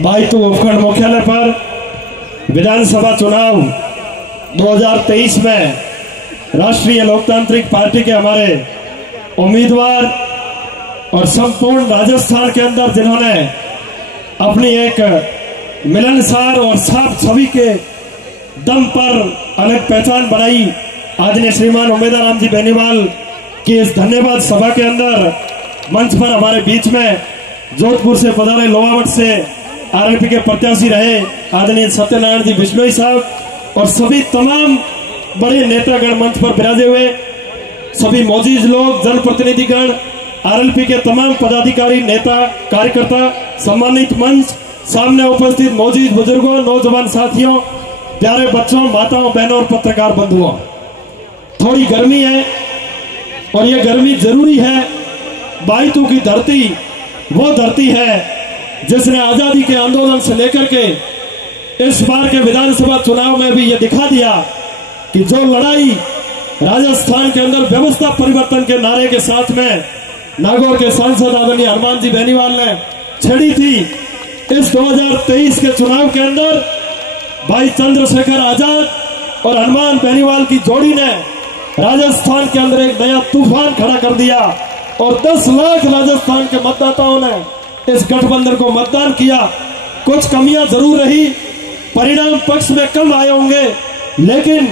बायतू उपखंड मुख्यालय पर विधानसभा चुनाव 2023 में राष्ट्रीय लोकतांत्रिक पार्टी के हमारे उम्मीदवार और संपूर्ण राजस्थान के अंदर जिन्होंने अपनी एक मिलनसार और साफ छवि के दम पर अलग पहचान बनाई, आदरणीय श्रीमान उमेदा राम जी बेनीवाल की इस धन्यवाद सभा के अंदर मंच पर हमारे बीच में जोधपुर से पधारे, लोहावट से आरएलपी के प्रत्याशी रहे आदरणीय सत्यनारायण जी बिश्नोई साहब और सभी तमाम बड़े नेतागण मंच पर विराजे हुए, सभी मौजूद लोग, जनप्रतिनिधिगण, आरएलपी के तमाम पदाधिकारी, नेता, कार्यकर्ता, सम्मानित मंच, सामने उपस्थित मौजूद बुजुर्गों, नौजवान साथियों, प्यारे बच्चों, माताओं, बहनों और पत्रकार बंधुओं। थोड़ी गर्मी है और ये गर्मी जरूरी है। बायतू की धरती वो धरती है जिसने आजादी के आंदोलन से लेकर के इस बार के विधानसभा चुनाव में भी ये दिखा दिया कि जो लड़ाई राजस्थान के अंदर व्यवस्था परिवर्तन के नारे के साथ में नागौर के सांसद आदरणीय हनुमान जी बेनीवाल ने छेड़ी थी, इस 2023 के चुनाव के अंदर भाई चंद्रशेखर आजाद और हनुमान बेनीवाल की जोड़ी ने राजस्थान के अंदर एक नया तूफान खड़ा कर दिया और 10 लाख राजस्थान के मतदाताओं ने इस गठबंधन को मतदान किया। कुछ कमियां जरूर रही, परिणाम पक्ष में कम आए होंगे, लेकिन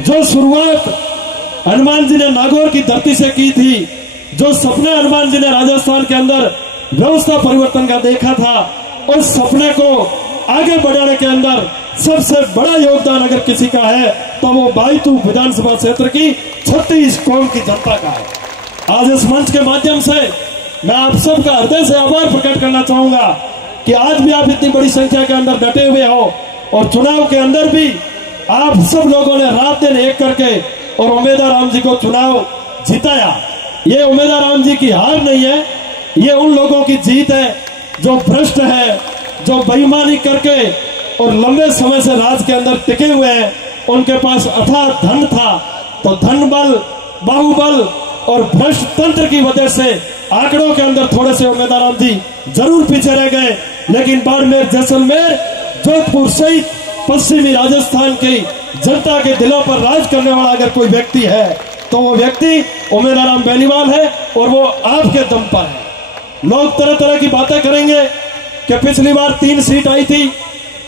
जो शुरुआत हनुमान जी ने नागौर की धरती से की थी, जो सपने हनुमान जी ने राजस्थान के अंदर व्यवस्था परिवर्तन का देखा था, उस सपने को आगे बढ़ाने के अंदर सबसे बड़ा योगदान अगर किसी का है तो वो बायतू विधानसभा क्षेत्र की 36 कौम की जनता का है। आज इस मंच के माध्यम से मैं आप सबका हृदय से आभार प्रकट करना चाहूंगा कि आज भी आप इतनी बड़ी संख्या के अंदर डटे हुए हो और चुनाव के अंदर भी आप सब लोगों ने रात दिन एक करके और उमेदा राम जी को चुनाव जिताया। ये उमेदा राम जी की हार नहीं है, ये उन लोगों की जीत है जो भ्रष्ट है, जो बेईमानी करके और लंबे समय से राज के अंदर टिके हुए हैं। उनके पास अथाह धन था, तो धन बल, बाहुबल और भ्रष्ट तंत्र की वजह से आंकड़ों के अंदर थोड़े से उमेदा राम जी जरूर पीछे रह गए, लेकिन बाड़मेर, जैसलमेर, जोधपुर सहित पश्चिमी राजस्थान की जनता के दिलों पर राज करने वाला अगर कोई व्यक्ति है तो वो व्यक्ति उमेदा राम बेनीवाल है और वो आपके दम पर है। लोग तरह तरह की बातें करेंगे कि पिछली बार 3 सीट आई थी,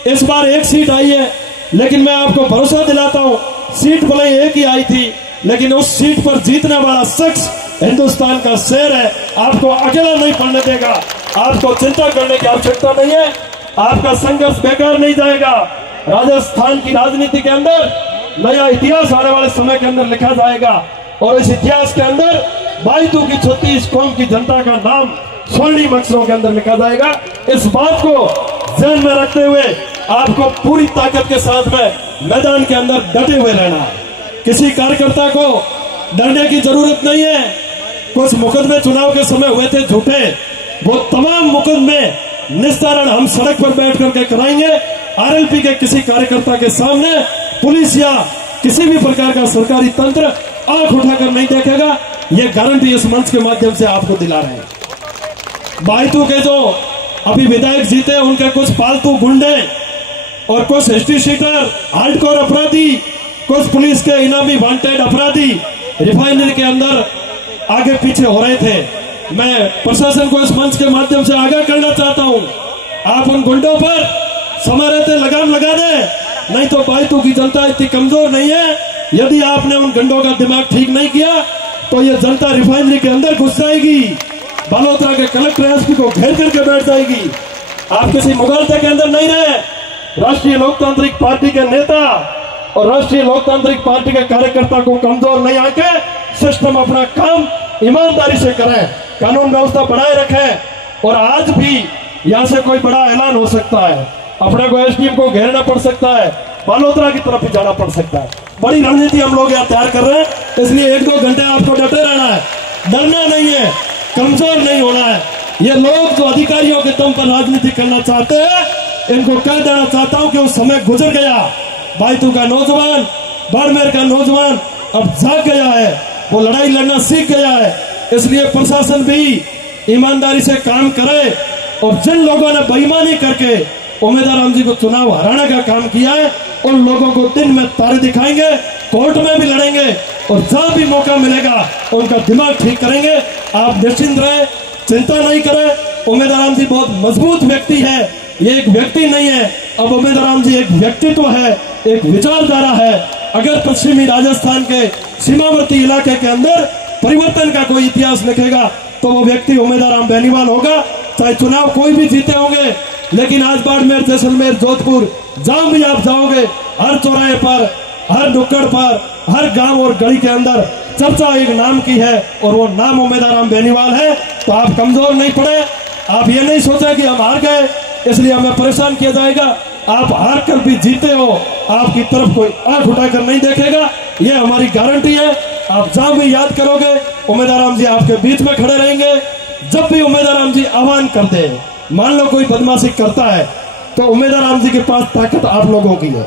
इस बार 1 सीट आई है, लेकिन मैं आपको भरोसा दिलाता हूं सीट भले 1 ही आई थी, लेकिन उस सीट पर जीतने वाला शख्स हिंदुस्तान का शेर है, आपको अकेला नहीं पड़ने देगा। आपको चिंता करने की आवश्यकता नहीं है, आपका संघर्ष बेकार नहीं जाएगा। राजस्थान की राजनीति के अंदर नया इतिहास आने वाले समय के अंदर लिखा जाएगा और इस इतिहास के अंदर बायतू की 36 कौम की जनता का नाम स्वर्णिम अक्षरों के अंदर लिखा जाएगा। इस बात को ध्यान में रखते हुए आपको पूरी ताकत के साथ में मैदान के अंदर डटे हुए रहना है। किसी कार्यकर्ता को डरने की जरूरत नहीं है। कुछ मुकदमे चुनाव के समय हुए थे झूठे, वो तमाम मुकदमे निस्तारण हम सड़क पर बैठ करके कराएंगे। आरएलपी के किसी कार्यकर्ता के सामने पुलिस या किसी भी प्रकार का सरकारी तंत्र आंख उठाकर नहीं देखेगा, ये गारंटी इस मंच के माध्यम से आपको दिला रहे हैं। बायतू के जो अभी विधायक जीते उनके कुछ पालतू गुंडे और कुछ हिस्ट्री शीटर, हार्डकोर अपराधी, कुछ पुलिस के इनामी वांटेड अपराधी रिफाइनरी के अंदर आगे पीछे हो रहे थे। मैं प्रशासन को इस मंच के माध्यम से आगाह करना चाहता हूं, आप उन गुंडों पर समय रहते लगाम लगा दें, नहीं तो बायतू की जनता इतनी कमजोर नहीं है। यदि आपने उन गुंडों का दिमाग ठीक नहीं किया तो ये जनता रिफाइनरी के अंदर घुस जाएगी, बालोतरा के कलेक्टर एसपी को घेर करके बैठ जाएगी। आप किसी मुगालते के अंदर नहीं रहे। राष्ट्रीय लोकतांत्रिक पार्टी के नेता और राष्ट्रीय लोकतांत्रिक पार्टी के कार्यकर्ता को कमजोर नहीं आके सिस्टम अपना काम ईमानदारी से करें, कानून व्यवस्था बनाए रखें। और आज भी यहाँ से कोई बड़ा ऐलान हो सकता है, अपने को एसडीएम को घेरना पड़ सकता है, बालोतरा की तरफ भी जाना पड़ सकता है। बड़ी रणनीति हम लोग यहाँ तैयार कर रहे हैं, इसलिए 1-2 घंटे आपको डटे रहना है, डरना नहीं है, कमजोर नहीं होना है। ये लोग जो अधिकारियों के दम पर राजनीति करना चाहते हैं, इनको कह देना चाहता हूं कि वो समय गुजर गया। बायतू का नौजवान, बाड़मेर का नौजवान अब जाग गया है, वो लड़ाई लड़ना सीख गया है। इसलिए प्रशासन भी ईमानदारी से काम करे और जिन लोगों ने बेईमानी करके उमेदवार राम जी को चुनाव हराने का काम किया है, उन लोगों को दिन में तारे दिखाएंगे, कोर्ट में भी लड़ेंगे और जहां भी मौका मिलेगा उनका दिमाग ठीक करेंगे। आप निश्चिंत रहे, चिंता नहीं करें। उमेदवार राम जी बहुत मजबूत व्यक्ति है, ये एक व्यक्ति नहीं है। अब उमेदवार राम जी एक व्यक्तित्व है, एक विचारधारा है। अगर पश्चिमी राजस्थान के सीमावर्ती इलाके के अंदर परिवर्तन का कोई इतिहास लिखेगा तो वो व्यक्ति उमेदवार राम बेनीवाल होगा। चाहे चुनाव कोई भी जीते होंगे, लेकिन आज बाड़मेर, जैसलमेर, जोधपुर जहां भी आप जाओगे, हर चौराहे पर, हर नुक्कड़ पर, हर गांव और गली के अंदर चर्चा एक नाम की है और वो नाम उमेदवार राम बेनीवाल है। तो आप कमजोर नहीं पड़े, आप ये नहीं सोचा कि हम हार गए इसलिए हमें परेशान किया जाएगा। आप हार कर भी जीते हो, आपकी तरफ कोई आंख उठाकर नहीं देखेगा, ये हमारी गारंटी है। आप जहां भी याद करोगे उमेदवार राम जी आपके बीच में खड़े रहेंगे। जब भी उमेदवार राम जी आह्वान करते हैं, मान लो कोई बदमाशी करता है तो उमेदवार राम जी के पास ताकत आप लोगों की है।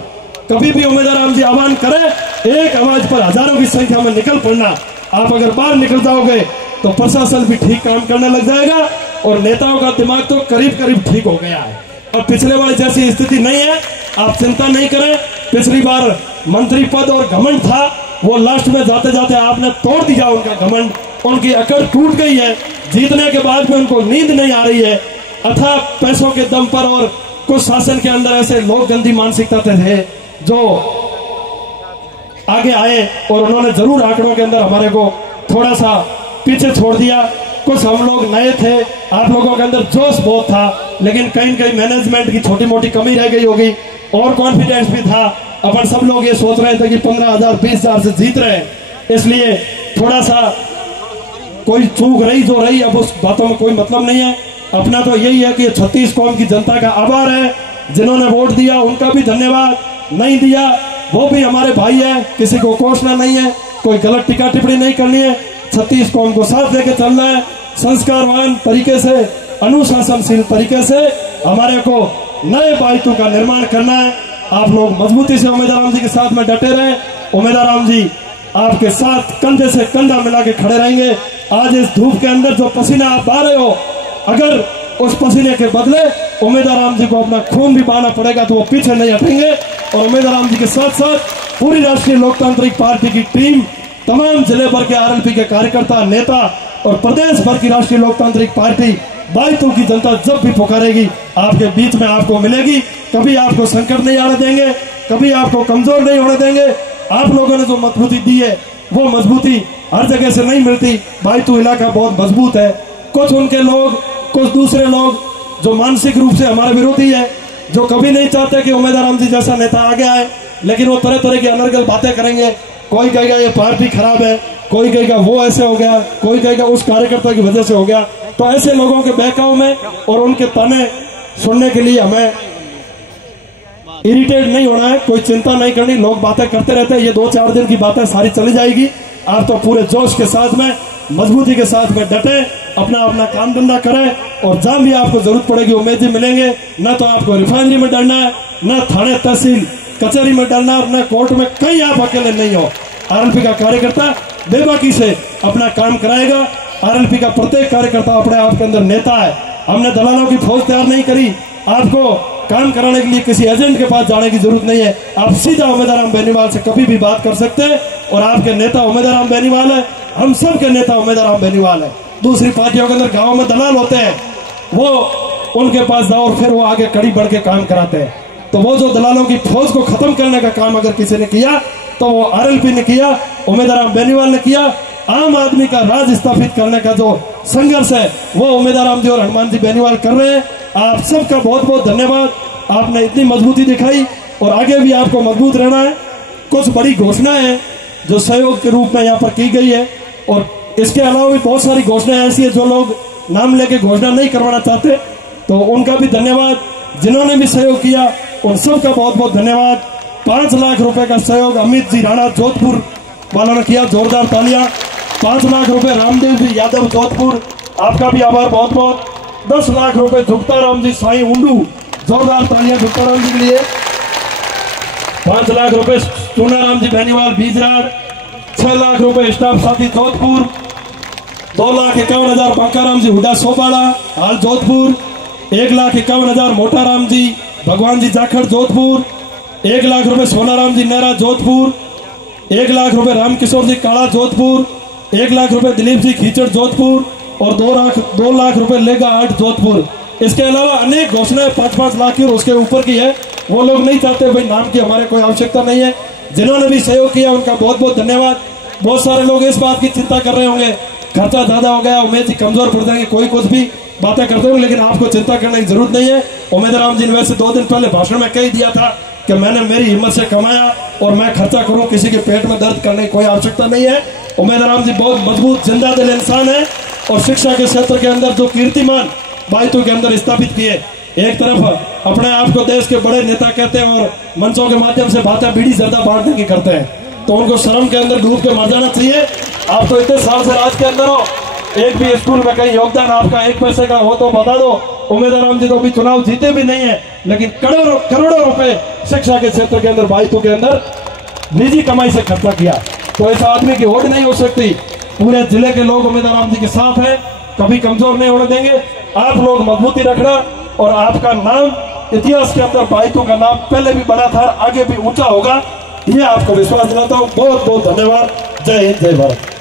कभी भी उमेदवार राम जी आह्वान करें, एक आवाज पर हजारों की संख्या में निकल पड़ना। आप अगर बाहर निकल जाओगे तो प्रशासन भी ठीक काम करने लग जाएगा और नेताओं का दिमाग तो करीब करीब ठीक हो गया है। अब पिछले बार जैसी स्थिति नहीं है, आप चिंता नहीं करें। पिछली बार मंत्री पद और घमंड था, वो लास्ट में जाते जाते आपने तोड़ दिया उनका घमंड, उनकी अकड़ टूट गई है। जीतने के बाद में उनको नींद नहीं आ रही है। अथाह पैसों के दम पर और कुछ शासन के अंदर ऐसे लोग गंदी मानसिकता थे जो आगे आए और उन्होंने जरूर आंकड़ों के अंदर हमारे को थोड़ा सा पीछे छोड़ दिया। कुछ हम लोग नए थे, आप लोगों के अंदर जोश बहुत था, लेकिन कहीं कहीं मैनेजमेंट की छोटी मोटी कमी रह गई होगी और कॉन्फिडेंस भी था। अपन सब लोग ये सोच रहे थे कि 15,000 20,000 से जीत रहे हैं, इसलिए थोड़ा सा कोई चूक रही जो रही, अब उस बातों में कोई मतलब नहीं है। अपना तो यही है कि 36 कौम की जनता का आभार है, जिन्होंने वोट दिया उनका भी धन्यवाद, नहीं दिया वो भी हमारे भाई है, किसी को कोसना नहीं है, कोई गलत टिक्का टिप्पणी नहीं करनी है। 36 कौम को साथ लेके चलना है, संस्कारवान तरीके से, अनुशासनशील तरीके से हमारे को नए बायतू का निर्माण करना है। आप लोग मजबूती से उमेदवार राम जी के साथ में डटे रहे। उमेदवार राम जी आपके साथ कंधे से कंधा मिला के खड़े रहेंगे। आज इस धूप के अंदर जो पसीना आप बहा रहे हो, अगर उस पसीने के बदले उमेदवार राम जी को अपना खून भी बहाना पड़ेगा तो वो पीछे नहीं हटेंगे। और उमेदवार राम जी के साथ साथ पूरी राष्ट्रीय लोकतांत्रिक पार्टी की टीम, तमाम जिले भर के आरएलपी के कार्यकर्ता, नेता और प्रदेश भर की राष्ट्रीय लोकतांत्रिक पार्टी, बायतू की जनता जब भी पुकारेगी आपके बीच में आपको मिलेगी। कभी आपको संकट नहीं आने देंगे, कभी आपको कमजोर नहीं होने देंगे। आप लोगों ने जो मजबूती दी है वो मजबूती हर जगह से नहीं मिलती। बायतू इलाका बहुत मजबूत है। कुछ उनके लोग, कुछ दूसरे लोग जो मानसिक रूप से हमारे विरोधी है, जो कभी नहीं चाहते कि उमेदवार राम जी जैसा नेता आगे आए, लेकिन वो तरह तरह की अनर्गल बातें करेंगे। कोई कहेगा ये पार्टी खराब है, कोई कहेगा वो ऐसे हो गया, कोई कहेगा उस कार्यकर्ता की वजह से हो गया। तो ऐसे लोगों के बहकाव में और उनके ताने सुनने के लिए हमें इरिटेट नहीं होना है, कोई चिंता नहीं करनी। लोग बातें करते रहते हैं, ये 2-4 दिन की बातें सारी चली जाएगी। आप तो पूरे जोश के साथ में, मजबूती के साथ में डटे, अपना अपना काम धंधा करें और जहां भी आपको जरूरत पड़ेगी उम्मीद मिलेंगे। न तो आपको रिफाइनरी में डरना है, न थाने तहसील कचहरी में डरना है, न कोर्ट में, कहीं आप अकेले नहीं हो। आरएलपी का कार्यकर्ता बेबाकी से अपना काम कराएगा। आरएलपी का प्रत्येक कार्यकर्ता अपने आप के अंदर नेता है। हमने दलालों की फौज तैयार नहीं करी। आपको काम कराने के लिए किसी एजेंट के पास जाने की जरूरत नहीं है। आप सीधा उमेदवार राम बेनीवाल से कभी भी बात कर सकते हैं और आपके नेता उमेदवार राम बेनीवाल है। हम सब के नेता उमेदवार राम बेनीवाल है। दूसरी पार्टियों के अंदर गाँव में दलाल होते हैं, वो उनके पास जाओ और फिर वो आगे कड़ी बढ़ के काम कराते हैं। तो वो जो दलालों की फौज को खत्म करने का काम अगर किसी ने किया तो वो आरएलपी ने किया, उमेदवार राम बेनीवाल ने किया। आम आदमी का राज स्थापित करने का जो संघर्ष है वो उमेदवार राम जी और हनुमान जी बेनीवाल कर रहे हैं। आप सबका बहुत बहुत धन्यवाद। आपने इतनी मजबूती दिखाई और आगे भी आपको मजबूत रहना है। कुछ बड़ी घोषणाएं हैं जो सहयोग के रूप में यहाँ पर की गई है और इसके अलावा भी बहुत सारी घोषणाएं ऐसी है जो लोग नाम लेके घोषणा नहीं करवाना चाहते, तो उनका भी धन्यवाद। जिन्होंने भी सहयोग किया उन सबका बहुत बहुत धन्यवाद। 5 लाख रुपए का सहयोग अमित जी राणा जोधपुर वालों ने किया, जोरदार तालियां। 5 लाख रुपए रामदेव जी यादव जोधपुर, आपका भी आभार बहुत बहुत। 10 लाख रुपए झुकता राम जी साई उंडू, जोरदार तालियां झुकता राम जी के लिए। 5 लाख रुपए चूनाराम जी बेनीवाल बीजरार। 6 लाख रुपए स्टाफ साथी जोधपुर। 2,51,000 बांकाराम जी हुडा सोबाड़ा हाल जोधपुर। 1,51,000 मोटाराम जी भगवान जी जाखड़ जोधपुर, 1 लाख रुपए सोनाराम जी नेहरा जोधपुर, 1 लाख रुपए रामकिशोर जी काला जोधपुर, 1 लाख रुपए दिलीप जी खीचड़ जोधपुर और 2 लाख रुपए लेगा 8 जोधपुर। इसके अलावा अनेक घोषणाएं 5-5 लाख की और उसके ऊपर की है। वो लोग नहीं चाहते भाई नाम की हमारे कोई आवश्यकता नहीं है। जिन्होंने भी सहयोग किया उनका बहुत बहुत धन्यवाद। बहुत सारे लोग इस बात की चिंता कर रहे होंगे खर्चा ज्यादा हो गया, उमेद जी कमजोर पड़ जाएंगे, कोई कुछ भी बातें करते होंगे, लेकिन आपको चिंता करने की जरूरत नहीं है। उमेद राम जी ने वैसे 2 दिन पहले भाषण में कह दिया था कि मैंने मेरी हिम्मत से कमाया और मैं खर्चा करूं, किसी के पेट में दर्द करने की कोई आवश्यकता नहीं है। उमेद राम जी बहुत मजबूत जिंदा दिल इंसान है और शिक्षा के क्षेत्र के अंदर जो कीर्तिमान बाइतू के अंदर स्थापित किए, एक तरफ अपने आप को देश के बड़े नेता कहते हैं और मंचों के माध्यम से बातें बीड़ी जर्दा बांटने की करते हैं, तो उनको शर्म के अंदर डूब के मर जाना चाहिए। आप तो इतने साल से राज के अंदर हो, एक भी स्कूल में कहीं योगदान आपका 1 पैसे का हो तो बता दो। उमेद राम जी तो भी चुनाव जीते भी नहीं है, लेकिन करोड़ों रुपए शिक्षा के क्षेत्र के अंदर बाइतू के अंदर निजी कमाई से खर्चा किया। तो ऐसा आदमी की होड़ नहीं हो सकती। पूरे जिले के लोग उमेद राम जी के साथ हैं, कभी कमजोर नहीं होने देंगे। आप लोग मजबूती रखना और आपका नाम इतिहास के अंदर बाइतू का नाम पहले भी बड़ा था, आगे भी ऊंचा होगा, ये आपको विश्वास दिलाता हूँ। बहुत बहुत धन्यवाद। जय हिंद, जय भारत।